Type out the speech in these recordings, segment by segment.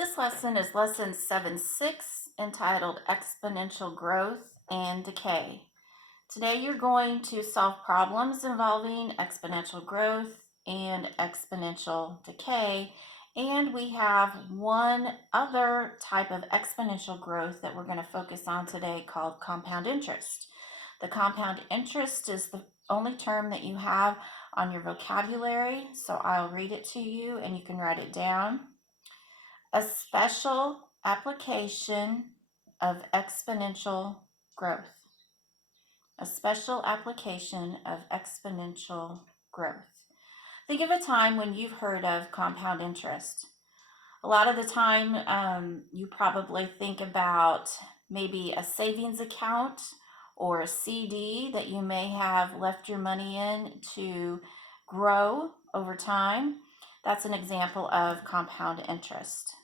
This lesson is lesson 7-6, entitled Exponential Growth and Decay. Today you're going to solve problems involving exponential growth and exponential decay, and we have one other type of exponential growth that we're going to focus on today called compound interest. The compound interest is the only term that you have on your vocabulary, so I'll read it to you and you can write it down. A special application of exponential growth. A special application of exponential growth. Think of a time when you've heard of compound interest. A lot of the time, you probably think about maybe a savings account or a CD that you may have left your money in to grow over time. That's an example of compound interest.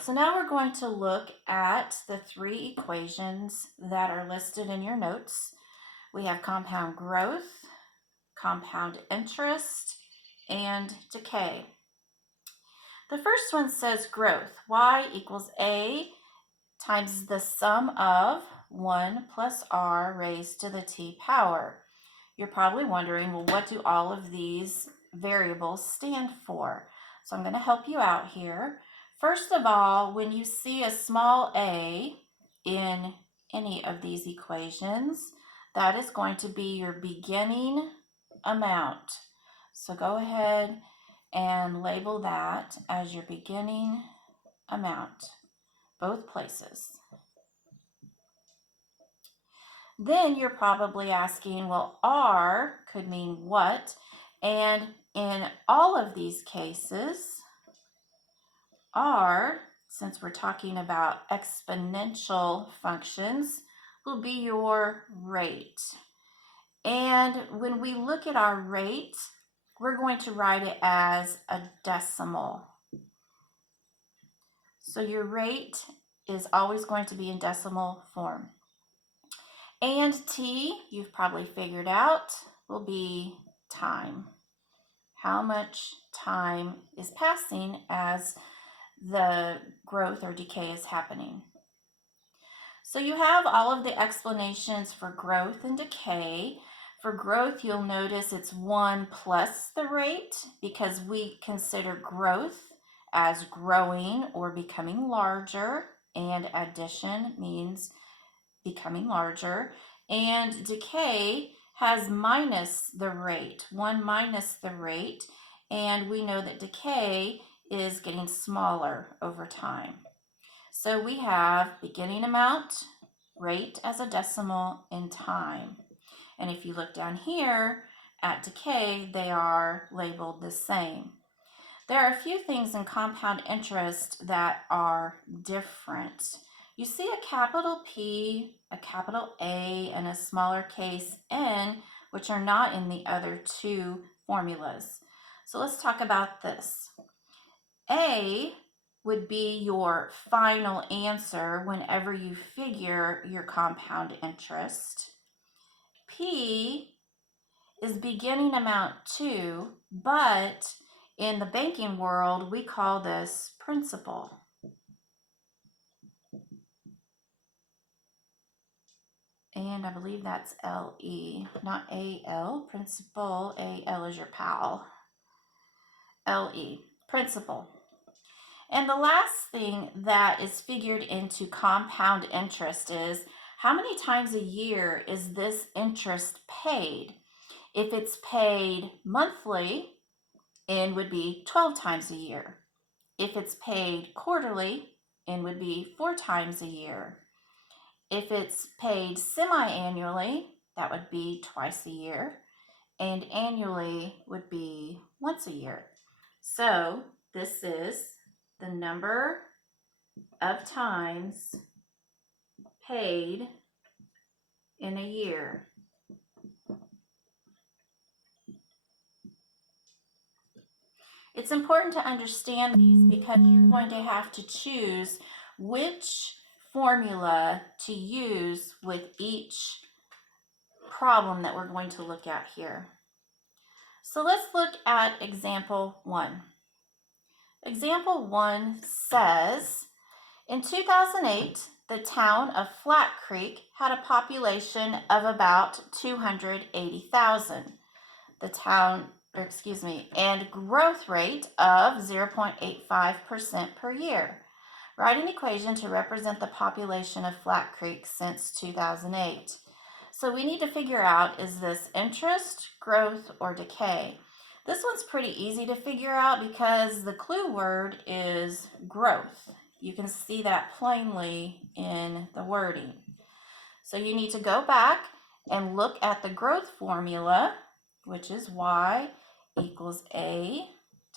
So now we're going to look at the three equations that are listed in your notes. We have compound growth, compound interest, and decay. The first one says growth. Y equals A times the sum of 1 plus R raised to the t power. You're probably wondering, well, what do all of these variables stand for? So I'm going to help you out here. First of all, when you see a small a in any of these equations, that is going to be your beginning amount. So go ahead and label that as your beginning amount, both places. Then you're probably asking, well, R could mean what? And in all of these cases, R, since we're talking about exponential functions, will be your rate. And when we look at our rate, we're going to write it as a decimal. So your rate is always going to be in decimal form. And T, you've probably figured out, will be time. How much time is passing as the growth or decay is happening. So you have all of the explanations for growth and decay. For growth, you'll notice it's 1 plus the rate because we consider growth as growing or becoming larger, and addition means becoming larger, and decay has minus the rate, 1 minus the rate, and we know that decay is getting smaller over time. So we have beginning amount, rate as a decimal, and time. And if you look down here at decay, they are labeled the same. There are a few things in compound interest that are different. You see a capital P, a capital A, and a smaller case N, which are not in the other two formulas. So let's talk about this. A would be your final answer whenever you figure your compound interest. P is beginning amount 2, but in the banking world, we call this principal. And I believe that's LE, not AL, principal. AL is your pal. LE, principal. And the last thing that is figured into compound interest is how many times a year is this interest paid? If it's paid monthly, N would be 12 times a year. If it's paid quarterly, N would be 4 times a year. If it's paid semi-annually, that would be twice a year, and annually would be once a year. So this is the number of times paid in a year. It's important to understand these because you're going to have to choose which formula to use with each problem that we're going to look at here. So let's look at example 1. Example 1 says, in 2008, the town of Flat Creek had a population of about 280,000. And growth rate of 0.85% per year. Write an equation to represent the population of Flat Creek since 2008. So we need to figure out, is this interest, growth, or decay? This one's pretty easy to figure out because the clue word is growth. You can see that plainly in the wording. So you need to go back and look at the growth formula, which is y equals a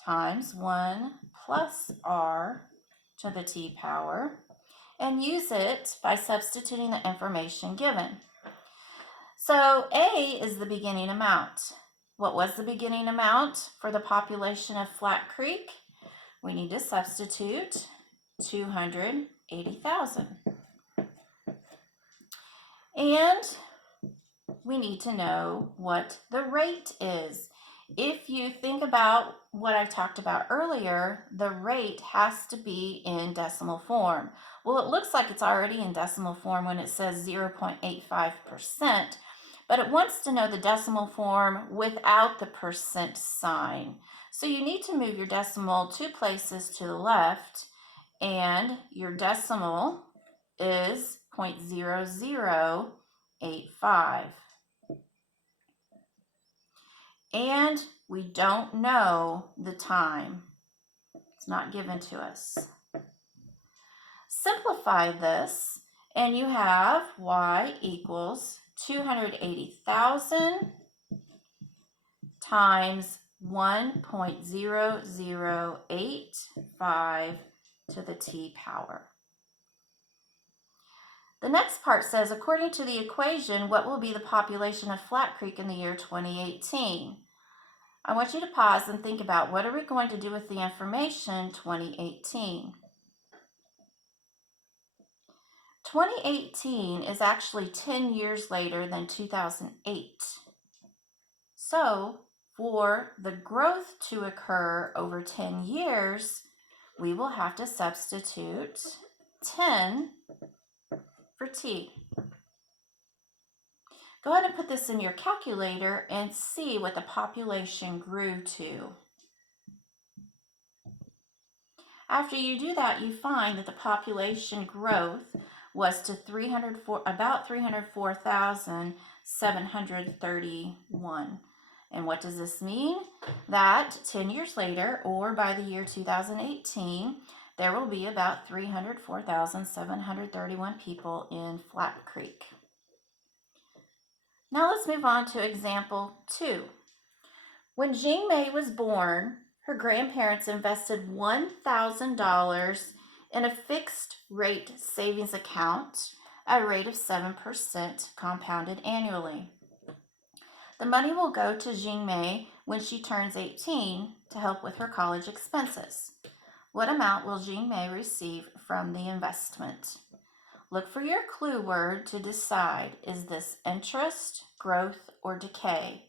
times 1 plus r to the t power, and use it by substituting the information given. So a is the beginning amount. What was the beginning amount for the population of Flat Creek? We need to substitute 280,000. And we need to know what the rate is. If you think about what I talked about earlier, the rate has to be in decimal form. Well, it looks like it's already in decimal form when it says 0.85%, but it wants to know the decimal form without the percent sign. So you need to move your decimal 2 places to the left, and your decimal is 0.0085. And we don't know the time. It's not given to us. Simplify this, and you have y equals 280,000 times 1.0085 to the t power. The next part says, according to the equation, what will be the population of Flat Creek in the year 2018? I want you to pause and think about, what are we going to do with the information 2018? 2018 is actually 10 years later than 2008. So for the growth to occur over 10 years, we will have to substitute 10 for t. Go ahead and put this in your calculator and see what the population grew to. After you do that, you find that the population growth was to about 304,731. And what does this mean? That 10 years later, or by the year 2018, there will be about 304,731 people in Flat Creek. Now let's move on to example 2. When Jean May was born, her grandparents invested $1,000 in a fixed rate savings account at a rate of 7% compounded annually. The money will go to Jean May when she turns 18 to help with her college expenses. What amount will Jean May receive from the investment? Look for your clue word to decide, is this interest, growth, or decay?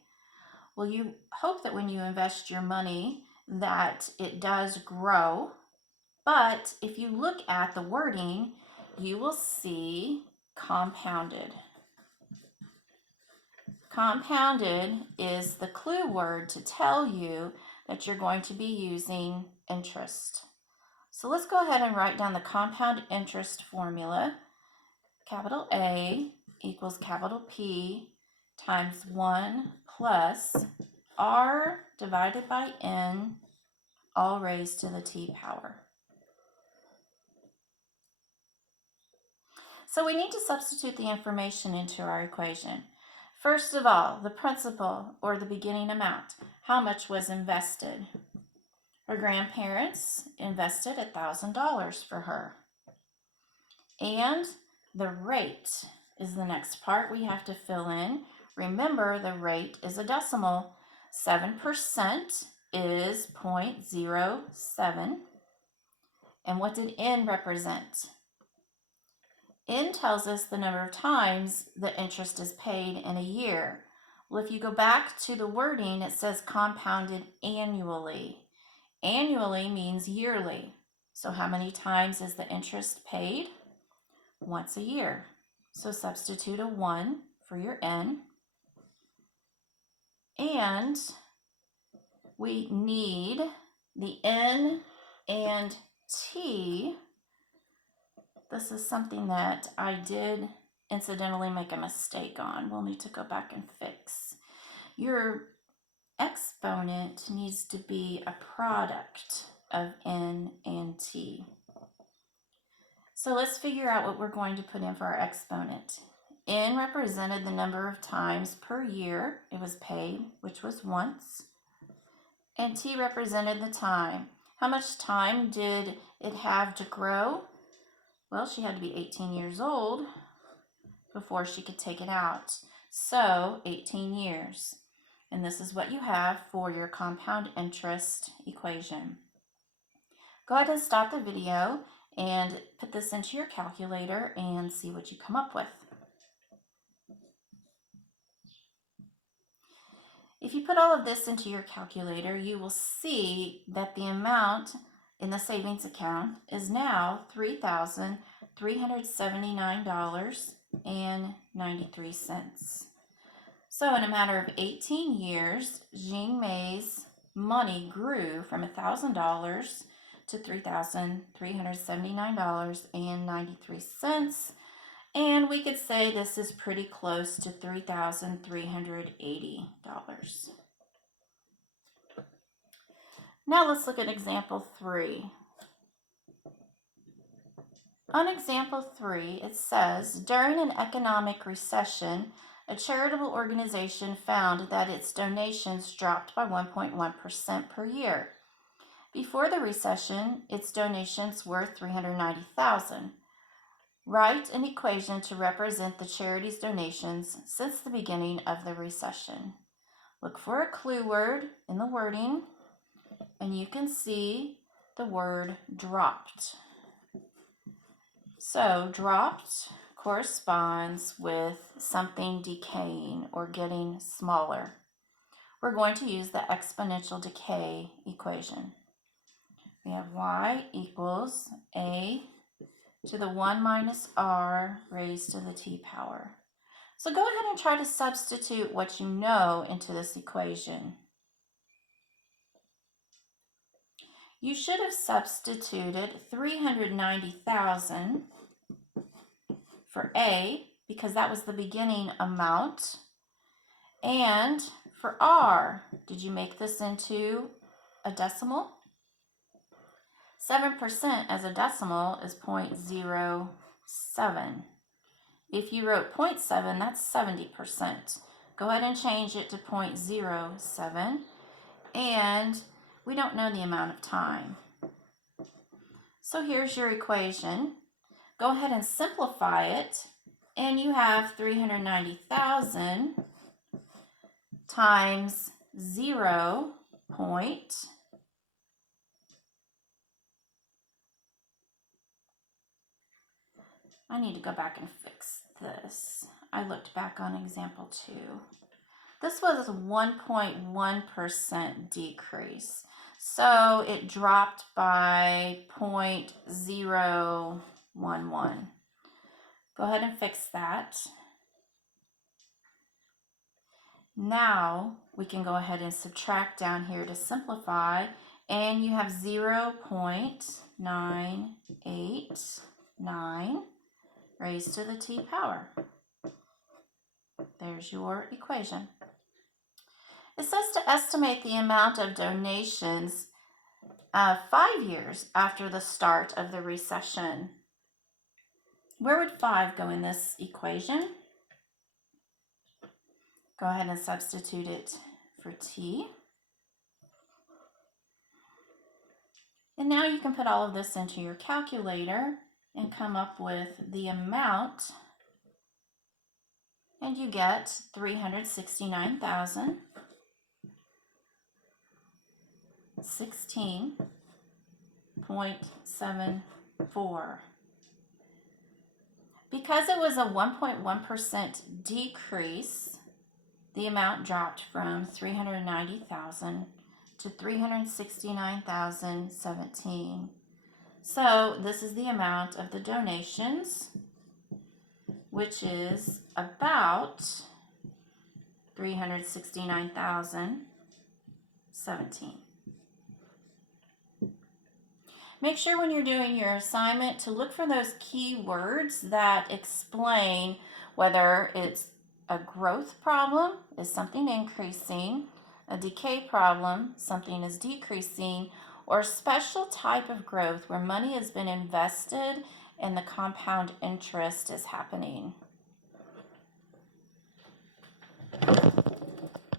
Well, you hope that when you invest your money that it does grow, but if you look at the wording, you will see compounded. Compounded is the clue word to tell you that you're going to be using interest. So let's go ahead and write down the compound interest formula. Capital A equals capital P times 1 plus R divided by N, all raised to the t power. So we need to substitute the information into our equation. First of all, the principal, or the beginning amount. How much was invested? Her grandparents invested $1,000 for her. And the rate is the next part we have to fill in. Remember, the rate is a decimal. 7% is 0.07. And what did N represent? N tells us the number of times the interest is paid in a year. Well, if you go back to the wording, it says compounded annually. Annually means yearly. So how many times is the interest paid? Once a year. So substitute a 1 for your n. And we need the n and t. This is something that I did incidentally make a mistake on. We'll need to go back and fix. Your exponent needs to be a product of n and t. So let's figure out what we're going to put in for our exponent. N represented the number of times per year it was paid, which was once. And t represented the time. How much time did it have to grow? Well, she had to be 18 years old before she could take it out. So 18 years. And this is what you have for your compound interest equation. Go ahead and stop the video and put this into your calculator and see what you come up with. If you put all of this into your calculator, you will see that the amount in the savings account is now $3,379.93. So in a matter of 18 years, Jean May's money grew from $1,000 to $3,379.93. And we could say this is pretty close to $3,380. Now let's look at example 3. On example 3, it says, during an economic recession, a charitable organization found that its donations dropped by 1.1% per year. Before the recession, its donations were $390,000. Write an equation to represent the charity's donations since the beginning of the recession. Look for a clue word in the wording, and you can see the word dropped. So dropped corresponds with something decaying or getting smaller. We're going to use the exponential decay equation. We have y equals a to the 1 minus r raised to the t power. So go ahead and try to substitute what you know into this equation. You should have substituted 390,000 for a, because that was the beginning amount. And for r, did you make this into a decimal? 7% as a decimal is 0.07. If you wrote 0.7, that's 70%. Go ahead and change it to 0.07. And we don't know the amount of time. So here's your equation. Go ahead and simplify it. And you have 390,000 times 0. I need to go back and fix this. I looked back on example 2. This was a 1.1% decrease. So it dropped by 0.011. Go ahead and fix that. Now we can go ahead and subtract down here to simplify, and you have 0.989 raised to the t power. There's your equation. It says to estimate the amount of donations 5 years after the start of the recession. Where would 5 go in this equation? Go ahead and substitute it for t. And now you can put all of this into your calculator and come up with the amount. And you get 369,016.74. Because it was a 1.1% decrease, the amount dropped from 390,000 to 369,017. So this is the amount of the donations, which is about 369,017. Make sure when you're doing your assignment to look for those key words that explain whether it's a growth problem, is something increasing, a decay problem, something is decreasing, or a special type of growth where money has been invested and the compound interest is happening.